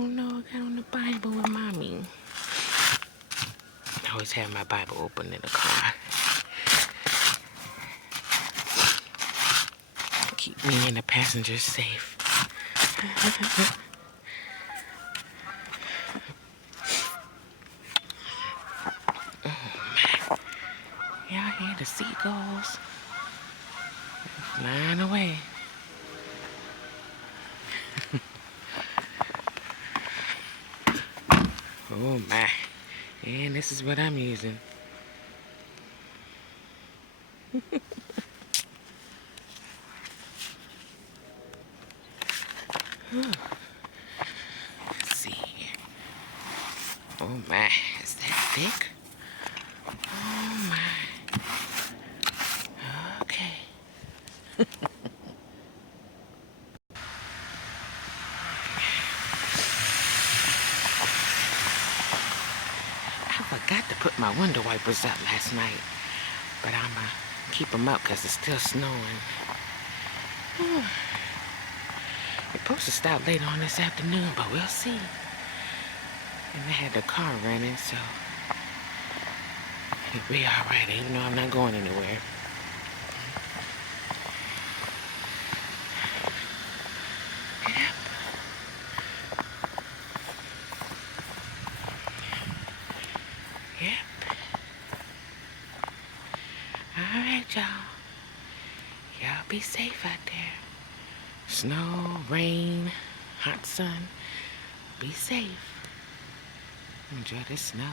Oh no, I got on the Bible with mommy. I always have my Bible open in the car. Keep me and the passengers safe. Y'all hear the seagulls flying away. Oh my. And this is what I'm using. Let's see. Oh my. Is that thick? Oh my. Okay. I forgot to put my window wipers up last night, but I'ma keep them up because it's still snowing. It's supposed to stop later on this afternoon, but we'll see. And I had the car running, so it'll be alright, even though I'm not going anywhere. Yep. Yep. Alright, y'all. Y'all be safe out there. Snow, rain, hot sun. Be safe. Enjoy the snow.